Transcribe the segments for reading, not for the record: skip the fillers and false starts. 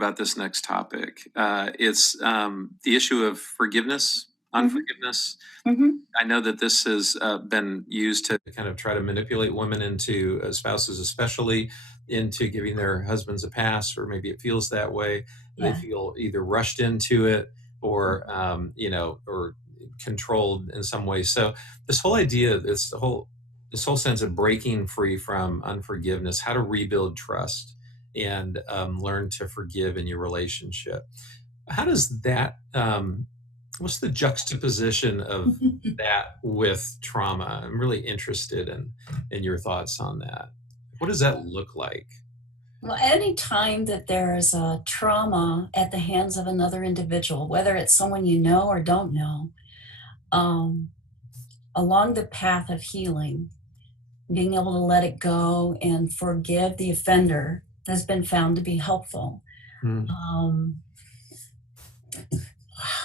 about this next topic. It's the issue of forgiveness, unforgiveness. Mm-hmm. I know that this has been used to kind of try to manipulate women into spouses, especially into giving their husbands a pass, or maybe it feels that way. They Yeah. feel either rushed into it or, or controlled in some way. So this whole idea, this whole sense of breaking free from unforgiveness, how to rebuild trust and learn to forgive in your relationship. How does that? What's the juxtaposition of that with trauma? I'm really interested in your thoughts on that. What does that look like? Well, any time that there is a trauma at the hands of another individual, whether it's someone you know or don't know, um, along the path of healing, being able to let it go and forgive the offender has been found to be helpful. Mm. Um,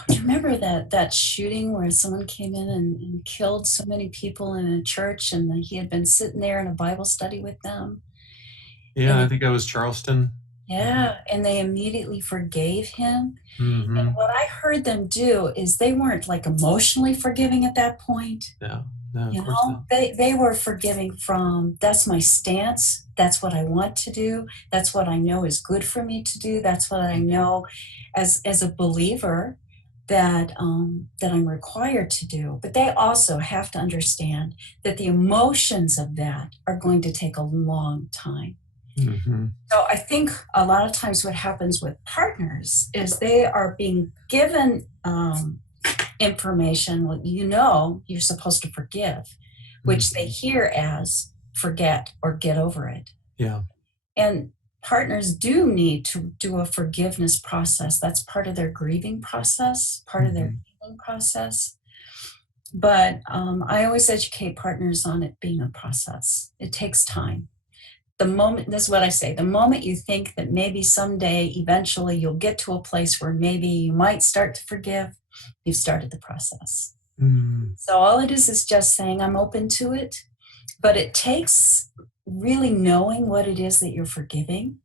do you remember that shooting where someone came in and killed so many people in a church, and he had been sitting there in a Bible study with them? Yeah, And I think that was Charleston. yeah, and they immediately forgave him. And Mm-hmm. what I heard them do is they weren't like emotionally forgiving at that point. No, no, of You course know, not. they were forgiving from, that's my stance. That's what I want to do. That's what I know is good for me to do. That's what I know as a believer that I'm required to do. But they also have to understand that the emotions of that are going to take a long time. Mm-hmm. So I think a lot of times what happens with partners is they are being given information, well, you're supposed to forgive, which they Mm-hmm. hear as forget or get over it. Yeah. And partners do need to do a forgiveness process. That's part of their grieving process, part of their Mm-hmm. healing process. But I always educate partners on it being a process. It takes time. The moment, this is what I say, the moment you think that maybe someday, eventually, you'll get to a place where maybe you might start to forgive, you've started the process. Mm-hmm. So all it is just saying, I'm open to it, but it takes really knowing what it is that you're forgiving.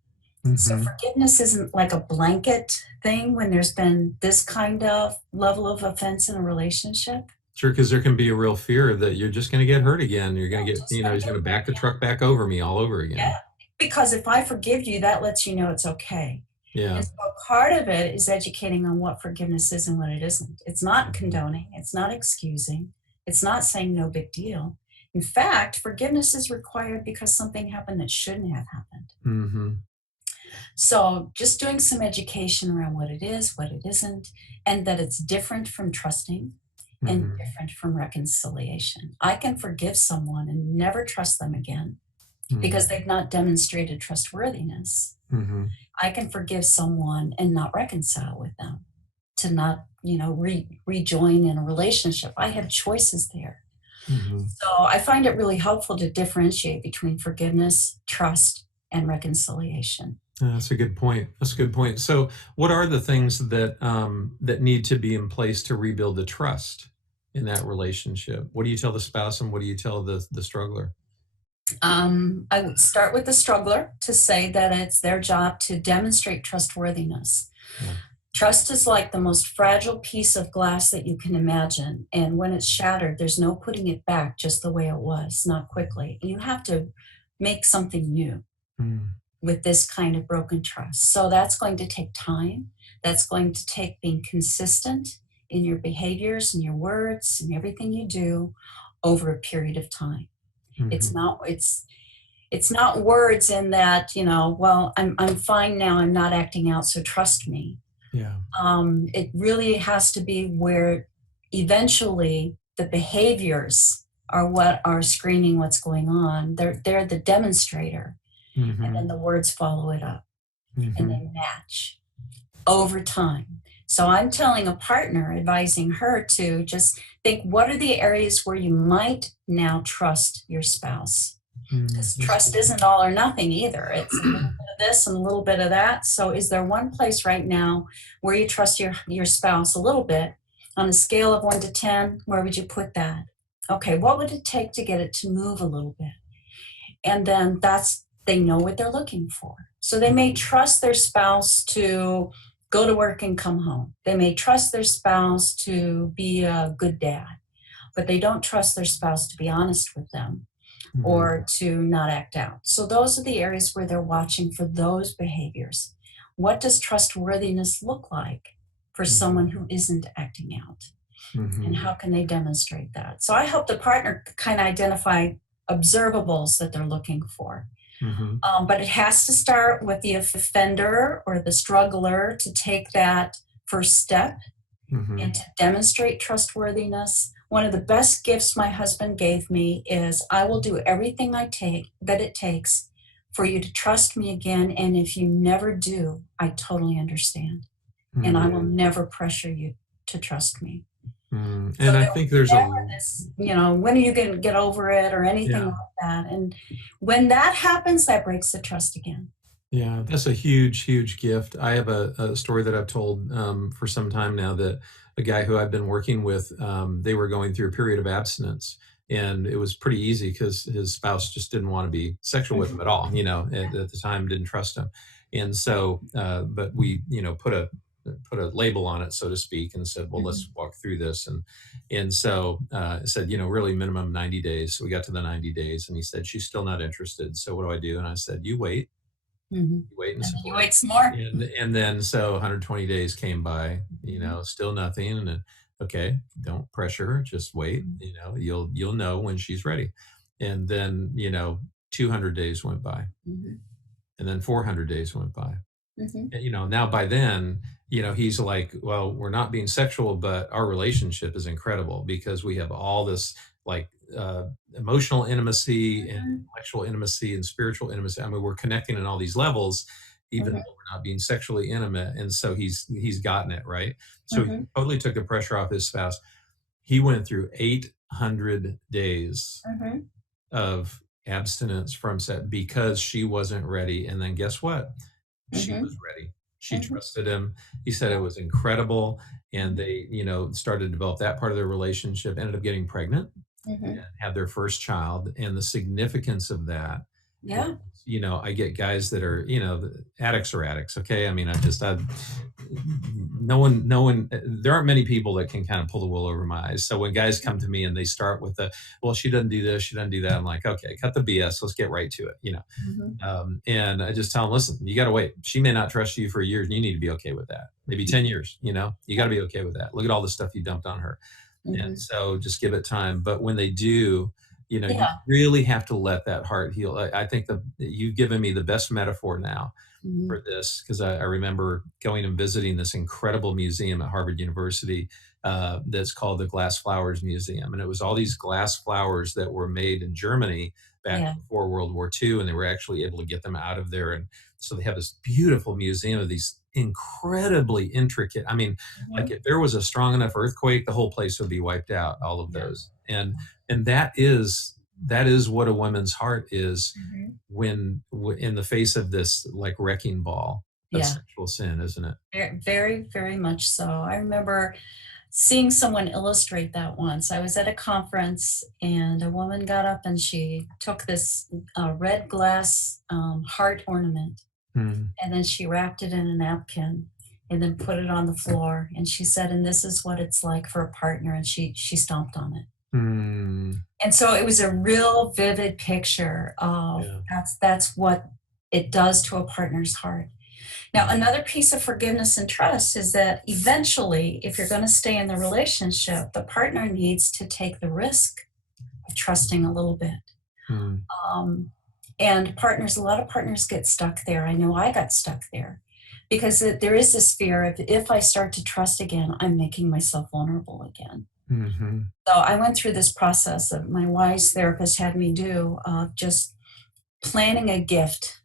So Mm-hmm. forgiveness isn't like a blanket thing when there's been this kind of level of offense in a relationship. Sure, because there can be a real fear that you're just going to get hurt again. You're going I'm to get, just going to he's get going to hurt back the again. truck back over me all over Yeah. again. Because if I forgive you, that lets you know it's okay. Yeah. And so part of it is educating on what forgiveness is and what it isn't. It's not Mm-hmm. condoning, it's not excusing, it's not saying no big deal. In fact, forgiveness is required because something happened that shouldn't have happened. Mm-hmm. So just doing some education around what it is, what it isn't, and that it's different from trusting and Mm-hmm. different from reconciliation. I can forgive someone and never trust them again Mm-hmm. because they've not demonstrated trustworthiness. Mm-hmm. I can forgive someone and not reconcile with them, to not, rejoin in a relationship. I have choices there. Mm-hmm. So I find it really helpful to differentiate between forgiveness, trust, and reconciliation. That's a good point. That's a good point. So, what are the things that need to be in place to rebuild the trust in that relationship? What do you tell the spouse, and what do you tell the struggler? I would start with the struggler to say that it's their job to demonstrate trustworthiness. Yeah. Trust is like the most fragile piece of glass that you can imagine. And when it's shattered, there's no putting it back just the way it was, not quickly. You have to make something new Mm. with this kind of broken trust. So that's going to take time. That's going to take being consistent in your behaviors and your words and everything you do over a period of time. It's Mhm. not it's not words in that, well, I'm fine now, I'm not acting out, so trust me. Yeah. It really has to be where eventually the behaviors are what are screaming what's going on. They're the demonstrator, and then Mhm. the words follow it up, and Mhm. they match over time. So I'm telling a partner, advising her to just think, what are the areas where you might now trust your spouse? Mm. Because That's trust good. isn't all or nothing either. It's a little bit of this and a little bit of that. So is there one place right now where you trust your spouse a little bit? On a scale of 1 to 10, where would you put that? Okay, what would it take to get it to move a little bit? And then they know what they're looking for. So they may trust their spouse to go to work and come home. They may trust their spouse to be a good dad, but they don't trust their spouse to be honest with them Mhm. or to not act out. So those are the areas where they're watching for those behaviors. What does trustworthiness look like for Mhm. someone who isn't acting out? And Mhm. how can they demonstrate that? So I help the partner kind of identify observables that they're looking for. Mhm. But it has to start with the offender or the struggler to take that first step and Mhm. to demonstrate trustworthiness. One of the best gifts my husband gave me is I will do everything I take that it takes for you to trust me again. And if you never do, I totally understand. And I will Mhm. never pressure you to trust me. Mm. So And I there was think there's never a this, when are you going to get over it or anything yeah. like that. And when that happens, that breaks the trust again. Yeah, that's a huge, huge gift. I have a story that I've told for some time now that a guy who I've been working with, they were going through a period of abstinence. And it was pretty easy because his spouse just didn't want to be sexual with him Mhm. at all, at the time, didn't trust him. And so, but we, put a label on it, so to speak, and said, well, let's Mhm. walk through this. And so I said, really minimum 90 days. So we got to the 90 days and he said, she's still not interested. So what do I do? And I said, Mhm. you wait and And then you support. wait some more. And then so 120 days came by, Mhm. still nothing. And then, okay, don't pressure her, just wait. Mhm. You'll know when she's ready. And then, 200 days went by, Mhm. and then 400 days went by. Mhm. Now by then, he's like, well, we're not being sexual, but our relationship is incredible because we have all this like emotional intimacy and Mhm. intellectual intimacy and spiritual intimacy. I mean, we're connecting on all these levels, even Mhm. though we're not being sexually intimate. And so he's gotten it right. So he Mhm. totally took the pressure off his spouse. He went through 800 days Mhm. of abstinence from sex because she wasn't ready. And then guess what? She was Mhm. ready. She Mhm. trusted him. He said it Yeah. was incredible. And Mhm. they, started to develop that part of their relationship, ended up getting pregnant Mhm. and had their first child. And the significance of that is, Yeah. I get guys that are, addicts are addicts. Okay. I mean, no one, there aren't many people that can kind of pull the wool over my eyes. So when guys come to me and they start with well, she doesn't do this, she doesn't do that. I'm like, okay, cut the BS. Let's get right to it. Mhm. And I just tell them, listen, you got to wait. She may not trust you for years, and you need to be okay with that. Maybe 10 years, you got to Yeah. be okay with that. Look at all the stuff you dumped on her. And Mhm. so just give it time. But when they do, you Yeah. really have to let that heart heal. I think you've given me the best metaphor now for Mhm. this because I remember going and visiting this incredible museum at Harvard University that's called the Glass Flowers Museum. And it was all these glass flowers that were made in Germany back Yeah. before World War II, and they were actually able to get them out of there. And so they have this beautiful museum of these incredibly intricate. I mean, like Mhm. if there was a strong enough earthquake, the whole place would be wiped out, all of Yeah. those. And that is what a woman's heart is Mhm. when in the face of this like wrecking ball of Yeah. sexual sin, isn't it? Very, very much so. I remember seeing someone illustrate that once. I was at a conference and a woman got up and she took this red glass heart ornament Mm, and then she wrapped it in a napkin and then put it on the floor. And she said, and this is what it's like for a partner. And she stomped on it. mm, And so it was a real vivid picture of yeah. that's what it does to a partner's heart. Now, Mm, another piece of forgiveness and trust is that eventually, if you're going to stay in the relationship, the partner needs to take the risk of trusting a little bit. mm, Um, and partners, a lot of partners get stuck there. I know I got stuck there because there is this fear of if I start to trust again, I'm making myself vulnerable again. mhm, So I went through this process that my wise therapist had me do of just planning a gift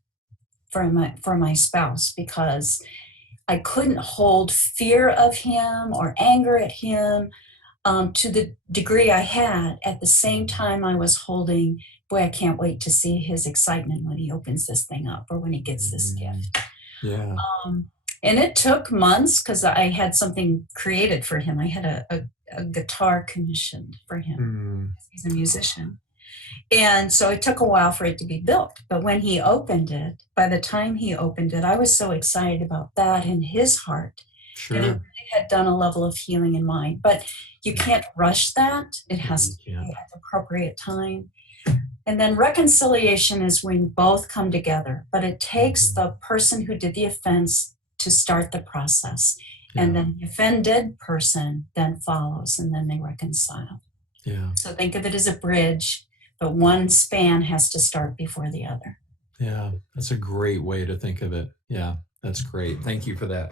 for my spouse because I couldn't hold fear of him or anger at him to the degree I had. At the same time, I was holding, boy, I can't wait to see his excitement when he opens this thing up or when he gets this mm, gift. yeah. Um, and it took months because I had something created for him. I had a guitar commissioned for him. Mm, He's a musician. And so it took a while for it to be built. But when he opened it, by the time he opened it, I was so excited about that in his heart that it Sure. really had done a level of healing in mine. But you Yeah. can't rush that. It No, has you to be can't. at the appropriate time. And then reconciliation is when both come together, but it takes Mhm. the person who did the offense to start the process. And Yeah. then the offended person then follows, and then they reconcile. Yeah. So think of it as a bridge, but one span has to start before the other. Yeah. That's a great way to think of it. Yeah. That's great. Thank you for that.